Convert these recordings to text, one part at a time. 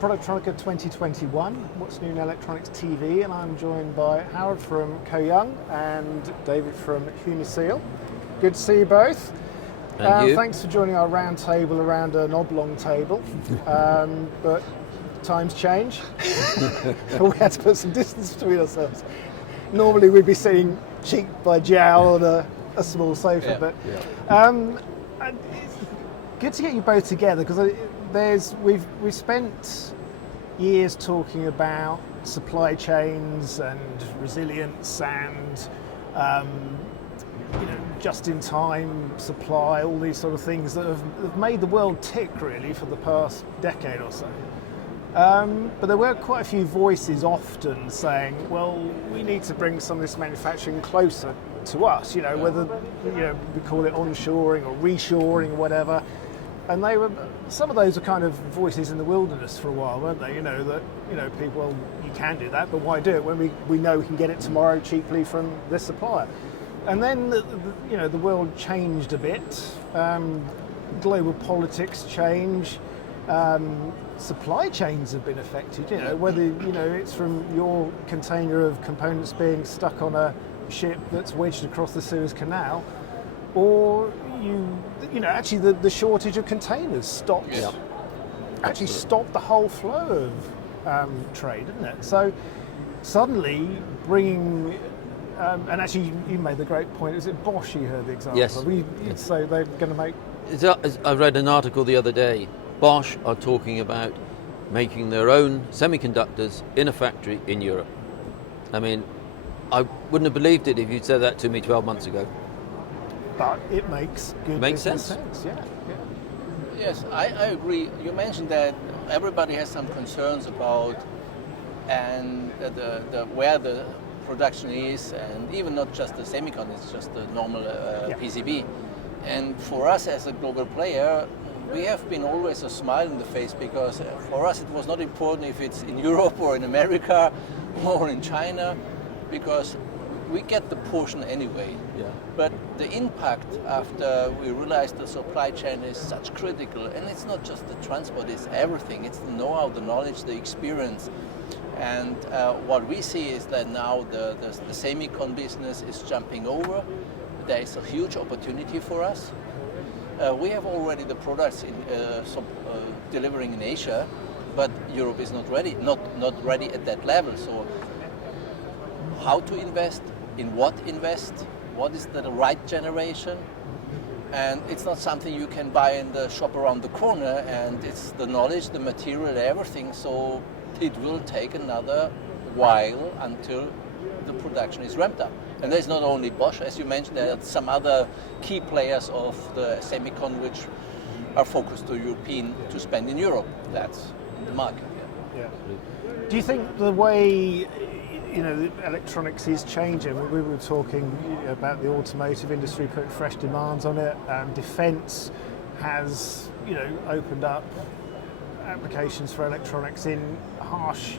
Productronica 2021, What's New in Electronics TV, and I'm joined by Harald from Koh Young and David from HumiSeal. Good to see you both. And you. Thanks for joining our round table around an oblong table, but times change. We had to put some distance between ourselves. Normally we'd be sitting cheek by jowl on a small sofa, but it's good to get you both together because we've spent years talking about supply chains and resilience and just-in-time supply, all these sort of things that have made the world tick really for the past decade or so. But there were quite a few voices often saying, well, we need to bring some of this manufacturing closer to us, whether we call it onshoring or reshoring or whatever. And some of those were kind of voices in the wilderness for a while, weren't they? People, well, you can do that, but why do it when we know we can get it tomorrow cheaply from this supplier? And then the world changed a bit. Global politics change. Supply chains have been affected. Whether it's from your container of components being stuck on a ship that's wedged across the Suez Canal, or actually the shortage of containers stopped. Yeah. Actually stopped the whole flow of trade, didn't it? So suddenly bringing. And actually, you made the great point. Is it Bosch you heard the example? Yes. You'd say they're going to make. I read an article the other day. Bosch are talking about making their own semiconductors in a factory in Europe. I mean, I wouldn't have believed it if you'd said that to me 12 months ago. But it makes good business sense. Yeah. Yes, I agree. You mentioned that everybody has some concerns about and where the production is, and even not just the semicon, it's just the normal PCB. And for us as a global player, we have been always a smile in the face, because for us it was not important if it's in Europe or in America or in China, because we get the portion anyway. Yeah. But the impact after we realized the supply chain is such critical, and it's not just the transport, it's everything. It's the know-how, the knowledge, the experience. And what we see is that now the semicon business is jumping over. There is a huge opportunity for us. We have already the products delivering in Asia, but Europe is not ready, not ready at that level. So how to invest, in what invest, what is the right generation? And it's not something you can buy in the shop around the corner, and it's the knowledge, the material, everything. So it will take another while until the production is ramped up. And there's not only Bosch, as you mentioned, there are some other key players of the semicon which are focused to spend in Europe. That's the market. Yeah. Do you think the way electronics is changing? We were talking about the automotive industry putting fresh demands on it. Defence has opened up applications for electronics in harsh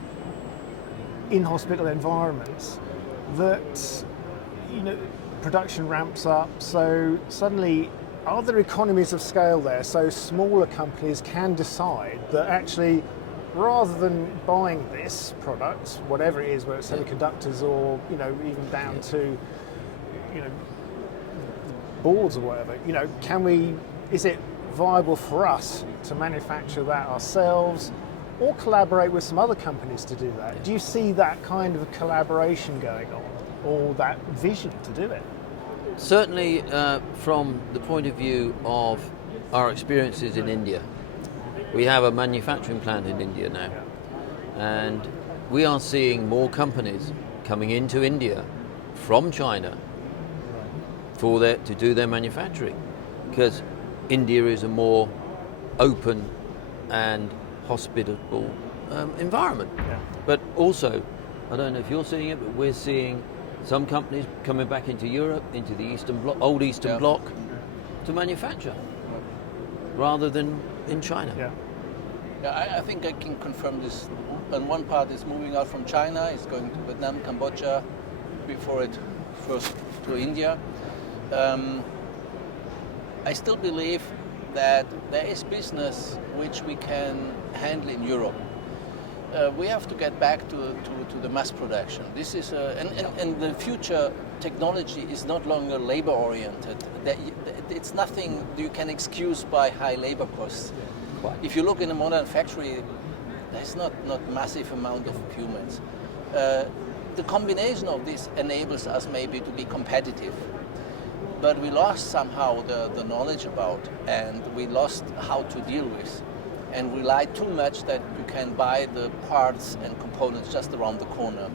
in-hospital environments that production ramps up, so suddenly are there economies of scale there, so smaller companies can decide that actually rather than buying this product, whatever it is, whether it's semiconductors or even down to boards or whatever, is it viable for us to manufacture that ourselves or collaborate with some other companies to do that? Do you see that kind of collaboration going on, or that vision to do it? Certainly from the point of view of our experiences in India. We have a manufacturing plant in India now, and we are seeing more companies coming into India from China to do their manufacturing, because India is a more open and hospitable environment. Yeah. But also, I don't know if you're seeing it, but we're seeing some companies coming back into Europe, into the old Eastern Bloc, to manufacture, rather than in China. Yeah, I think I can confirm this. And one part is moving out from China, it's going to Vietnam, Cambodia, before it first to India. I still believe that there is business which we can handle in Europe. we have to get back to the mass production. This is and the future technology is not longer labor oriented. It's nothing you can excuse by high labor costs. If you look in a modern factory, there's not massive amount of humans. The combination of this enables us maybe to be competitive, but we lost somehow the knowledge about, and we lost how to deal with, and relied too much that you can buy the parts and components just around the corner.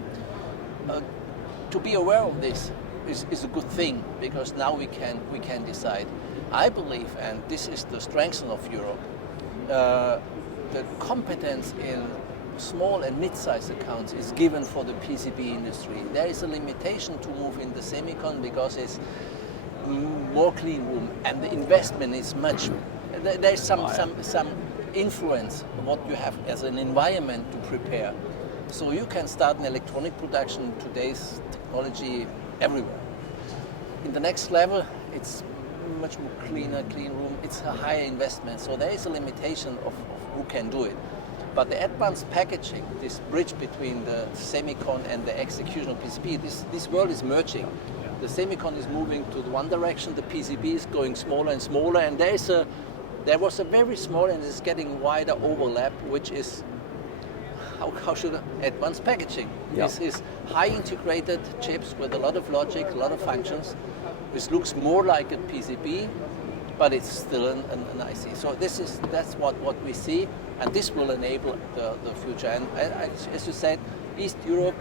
To be aware of this is a good thing, because now we can decide. I believe, and this is the strength of Europe, the competence in small and mid-sized accounts is given for the PCB industry. There is a limitation to move in the semicon because it's more clean room, and the investment is much. There's some influence of what you have as an environment to prepare. So you can start an electronic production, today's technology, everywhere. In the next level, it's much more clean room. It's a higher investment. So there is a limitation of who can do it. But the advanced packaging, this bridge between the semicon and the execution of PCB, this world is merging. The semicon is moving to the one direction, the PCB is going smaller and smaller, and there was a very small and it's getting wider overlap, which is how should advanced packaging. This is high integrated chips with a lot of logic, a lot of functions. This looks more like a PCB, but it's still an IC. So that's what we see, and this will enable the future. And as you said, East Europe,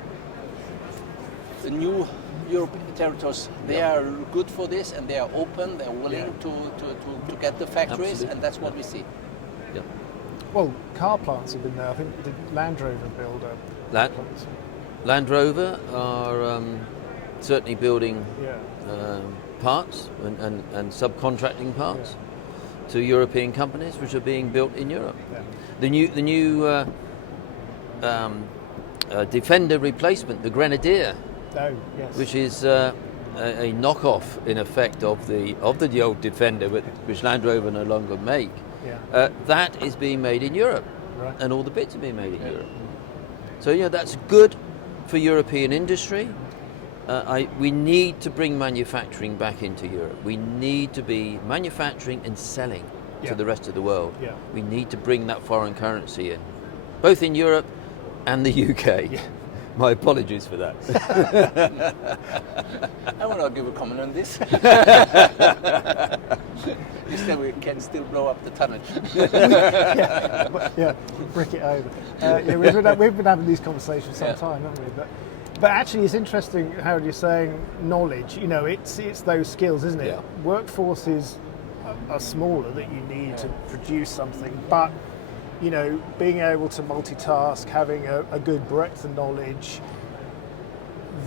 the new Europe territories, they are good for this, and they are open, they're willing to get the factories. Absolutely. And that's what we see. Yeah. Well, car plants have been there. I think did Land Rover build Land Rover are certainly building parts and subcontracting parts to European companies, which are being built in Europe. Yeah. The new Defender replacement, the Grenadier, which is a knockoff in effect of the old Defender, which Land Rover no longer make. Yeah. That is being made in Europe, and all the bits are being made in Europe. So that's good for European industry. We need to bring manufacturing back into Europe. We need to be manufacturing and selling to the rest of the world. Yeah. We need to bring that foreign currency in, both in Europe and the UK. Yeah. My apologies for that. I will not give a comment on this. We can still blow up the tunnel. Brick it over. We've been having these conversations some time, haven't we? But actually, it's interesting how you're saying knowledge. It's those skills, isn't it? Yeah. Workforces are smaller that you need to produce something, but being able to multitask, having a good breadth of knowledge,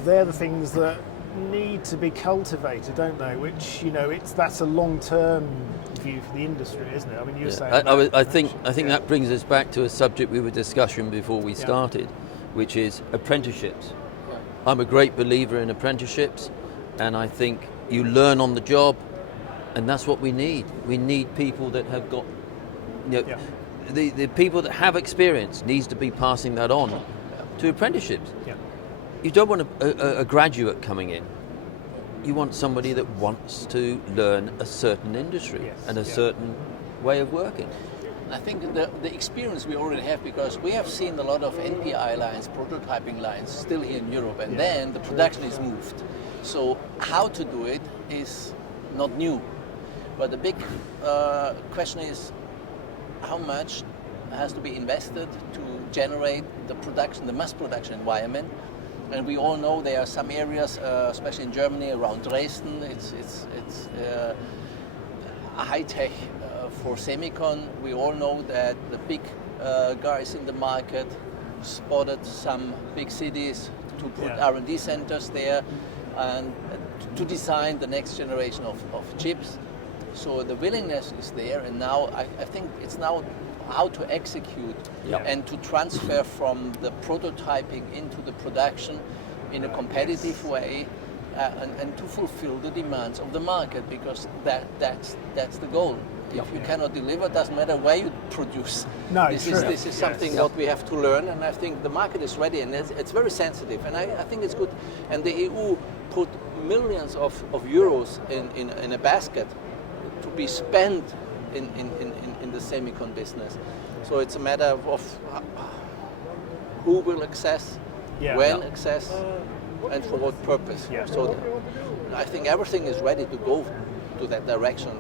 they're the things that need to be cultivated, don't they? Which that's a long-term view for the industry, isn't it? I mean, you were saying. I think that brings us back to a subject we were discussing before we started, which is apprenticeships. I'm a great believer in apprenticeships, and I think you learn on the job, and that's what we need. We need people that have got, the people that have experience needs to be passing that on to apprenticeships. Yeah. You don't want a graduate coming in. You want somebody that wants to learn a certain industry and a certain way of working. I think the experience we already have, because we have seen a lot of NPI lines, prototyping lines still here in Europe, and then the production is moved. So how to do it is not new. But the big question is how much has to be invested to generate the production, the mass production environment. And we all know there are some areas, especially in Germany, around Dresden, it's a high-tech for semicon. We all know that the big guys in the market spotted some big cities to put R&D centers there and to design the next generation of chips. So the willingness is there, and now I think it's now how to execute and to transfer from the prototyping into the production in a competitive way, and to fulfill the demands of the market, because that's the goal. If you cannot deliver, doesn't matter where you produce. No, this sure. is something what we have to learn, and I think the market is ready, and it's very sensitive, and I think it's good. And the EU put millions of euros in a basket to be spent in the semicon business. So it's a matter of who will access, when access, and for what purpose. Yeah. So I think everything is ready to go to that direction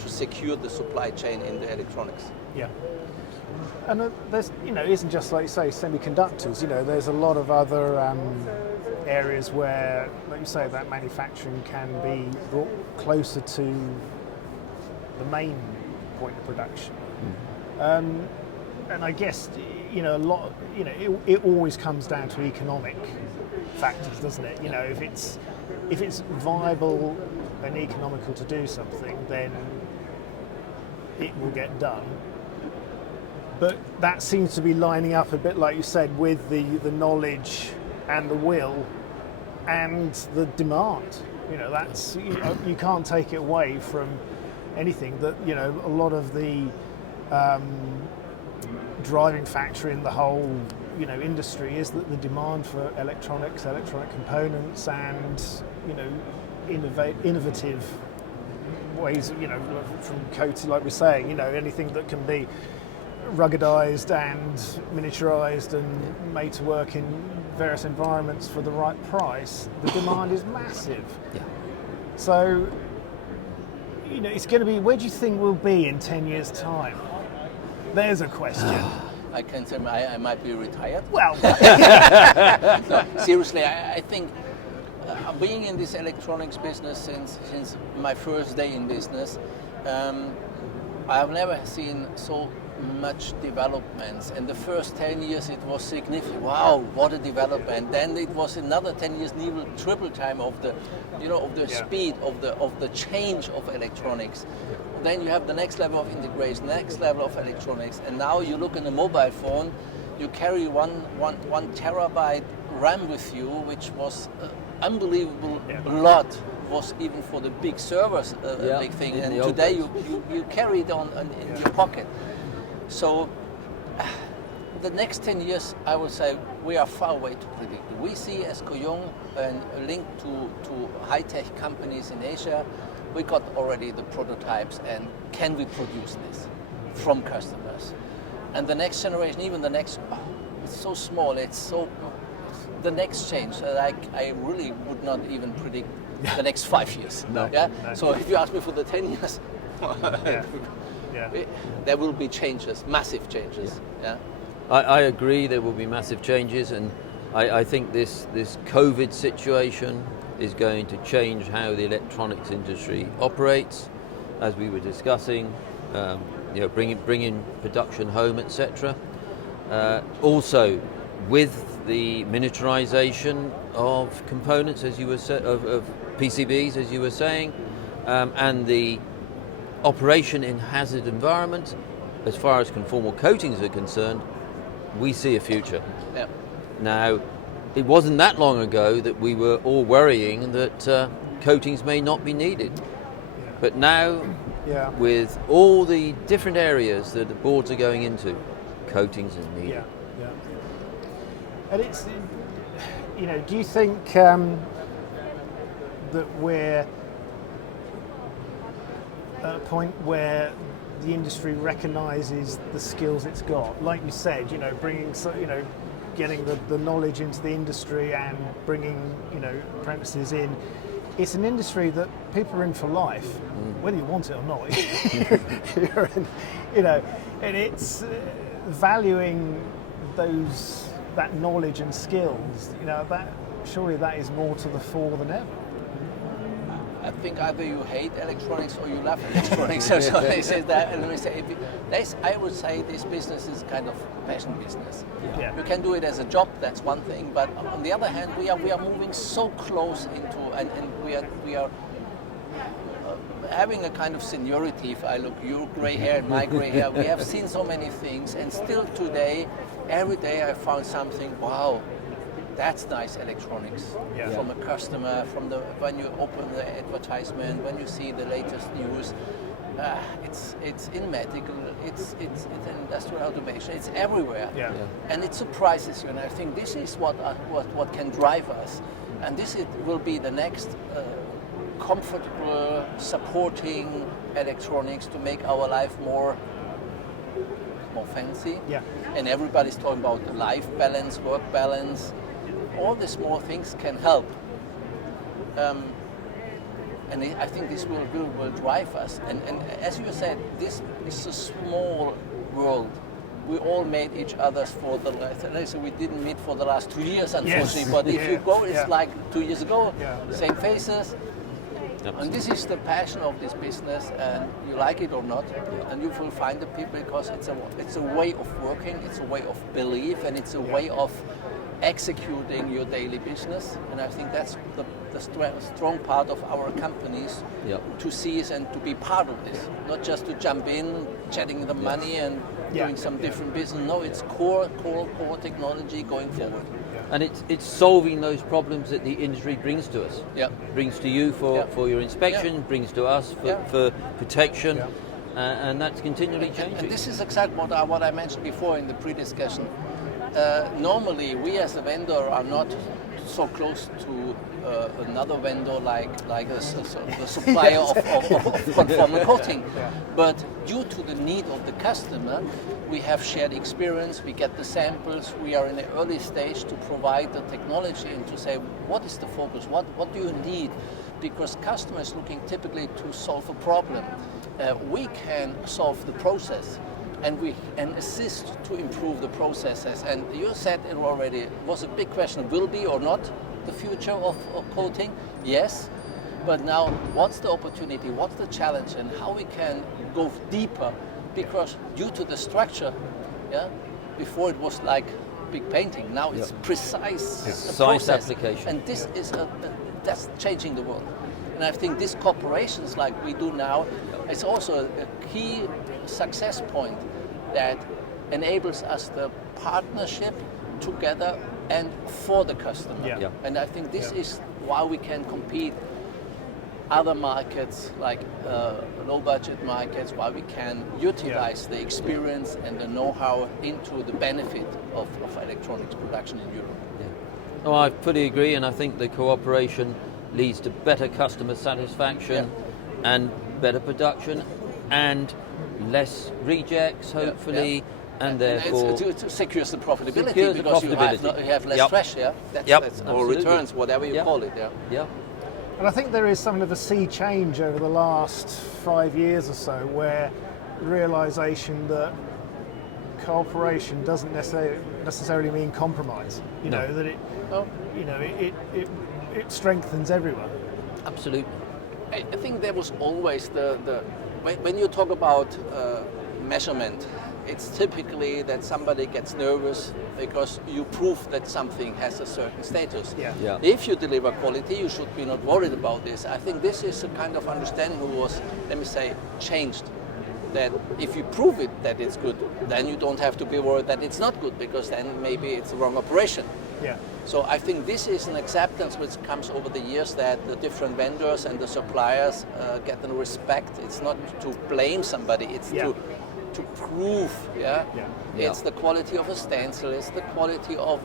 to secure the supply chain in the electronics. Yeah. And there's, it isn't just like you say semiconductors. There's a lot of other areas where, like you say, that manufacturing can be brought closer to the main point of production. And I guess, a lot, it always comes down to economic factors, doesn't it? If it's viable and economical to do something, then it will get done. But that seems to be lining up a bit, like you said, with the knowledge and the will and the demand. That's you can't take it away from anything. That a lot of the driving factor in the whole industry is that the demand for electronic components and innovative ways, from coating, like we're saying, anything that can be ruggedized and miniaturized and made to work in various environments for the right price, the demand is massive. Yeah. So, it's going to be, where do you think we'll be in 10 years' time? There's a question. I can say I might be retired. Well, no, seriously, I think being in this electronics business since my first day in business, I have never seen so much developments. In the first 10 years it was significant. Wow, what a development. Then it was another 10 years, nearly triple time of the speed of the change of electronics. Then you have the next level of integration, next level of electronics, and now you look in a mobile phone, you carry one terabyte RAM with you, which was unbelievable lot. Was even for the big servers a big thing, and today you carry it in your pocket. So the next 10 years, I would say we are far away to predict. We see as Koh Young a link to high-tech companies in Asia. We got already the prototypes, and can we produce this from customers? And the next generation, even the next, it's so small, the next change that I really would not even predict the next 5 years. No. So if you ask me for the 10 years, Yeah. there will be changes, massive changes. Yeah. I agree there will be massive changes, and I think this COVID situation is going to change how the electronics industry operates, as we were discussing, bringing production home, etc. Also, with the miniaturization of components, as you were of PCBs, as you were saying, and the operation in hazard environments, as far as conformal coatings are concerned, we see a future. Yeah. Now, it wasn't that long ago that we were all worrying that coatings may not be needed. But now, with all the different areas that the boards are going into, coatings is needed. Yeah. And it's, do you think that we're at a point where the industry recognises the skills it's got? Like you said, bringing, getting the knowledge into the industry and bringing, apprentices in. It's an industry that people are in for life, whether you want it or not. You're in, and it's valuing that knowledge and skills. Surely that is more to the fore than ever. I think either you hate electronics or you love electronics. So they say that, and we say, I would say this business is kind of passion business. Yeah. You can do it as a job, that's one thing, but on the other hand, we are moving so close into, and we are having a kind of seniority. If I look, your grey hair and my grey hair, we have seen so many things, and still today, every day I found something. Wow, that's nice electronics Yeah. from a customer, when you open the advertisement, when you see the latest news. It's in medical, it's in industrial automation, it's everywhere. Yeah. And it surprises you, and I think this is what can drive us. And this will be the next comfortable, supporting electronics to make our life more fancy. Yeah. And everybody's talking about life balance, work balance. All the small things can help. And I think this will drive us. And as you said, this is a small world. We all made each other's for the last, we didn't meet for the last 2 years, unfortunately. Yes. But if Yeah. you go, it's Yeah. like 2 years ago, Yeah. same faces. Absolutely. And this is the passion of this business, and you like it or not, and you will find the people because it's a way of working, it's a way of belief, and it's a way of executing your daily business. And I think that's the strong part of our companies to seize and to be part of this, not just to jump in, chatting the money and doing some different business. No, it's core technology going forward. And it's solving those problems that the industry brings to us. Yeah. Brings to you for your inspection, brings to us for protection, and that's continually changing. And this is exactly what I mentioned before in the pre-discussion. Normally, we as a vendor are not so close to another vendor like the supplier of conformal coating. But due to the need of the customer, we have shared experience, we get the samples, we are in an early stage to provide the technology and to say, what is the focus, what do you need? Because customers looking typically to solve a problem. We can solve the process, and we can assist to improve the processes. And you said it already, it was a big question, will be or not the future of coating? Yes, but now what's the opportunity, what's the challenge, and how we can go deeper? Because due to the structure, before it was like big painting, now it's precise application. And this is that's changing the world. And I think these corporations like we do now, it's also a key success point that enables us the partnership together and for the customer. Yeah. And I think this is why we can compete other markets like low budget markets, why we can utilize the experience and the know-how into the benefit of electronics production in Europe. Oh, I fully agree, and I think the cooperation leads to better customer satisfaction and better production and less rejects, hopefully, and therefore it secures the profitability secures the because profitability. you have less trash, that's or Absolutely. returns, whatever you call it. And I think there is something of a sea change over the last 5 years or so, where the realisation that cooperation doesn't necessarily mean compromise. You know that it strengthens everyone. absolutely. I think there was always when you talk about measurement, it's typically that somebody gets nervous because you prove that something has a certain status. Yeah. If you deliver quality, you should be not worried about this. I think this is a kind of understanding who was, let me say, changed. That if you prove it that it's good, then you don't have to be worried that it's not good, because then maybe it's the wrong operation. Yeah. So I think this is an acceptance which comes over the years, that the different vendors and the suppliers get the respect. It's not to blame somebody, it's to prove. It's the quality of a stencil, it's the quality of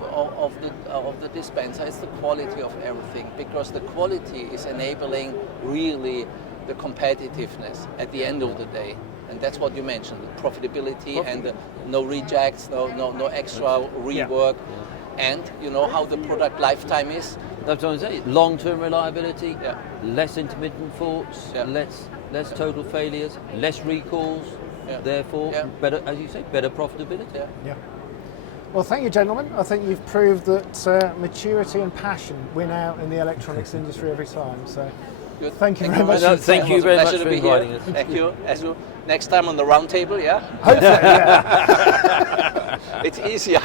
the dispenser, it's the quality of everything, because the quality is enabling really the competitiveness at the end of the day. And that's what you mentioned, the profitability and no rejects, no extra rework. And you know how the product lifetime is. That's what I'm saying. Long-term reliability, less intermittent faults, less total failures, less recalls. Therefore, better, as you say, better profitability. Yeah. Well, thank you, gentlemen. I think you've proved that maturity and passion win out in the electronics industry every time. So, good. Thank you very much. Thank you very much Pleasure for to be inviting here. us. Thank you. As you next time on the round table, Hopefully, it's easier.